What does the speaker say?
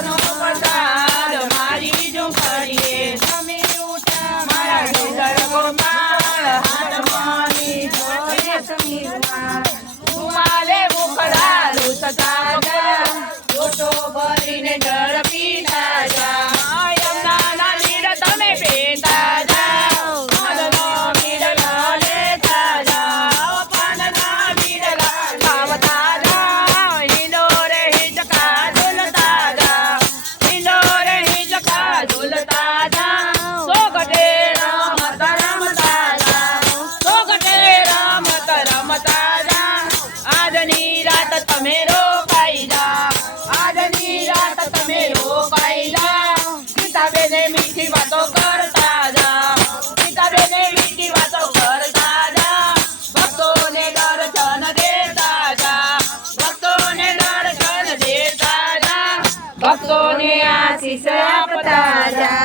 That's another one. આજની રાત તમે રોકાઈ જાઓ આજની રાત તમે રોકાઈ જાઓ સીતાબેને મીઠી વાતો કરતા જાઓ સીતાબેને મીઠી વાતો કરતા જાઓ ભક્તોને દર્શન દેતા જાઓ ભક્તોને દર્શન દેતા જાઓ ભક્તોને આશીષ આપતા માં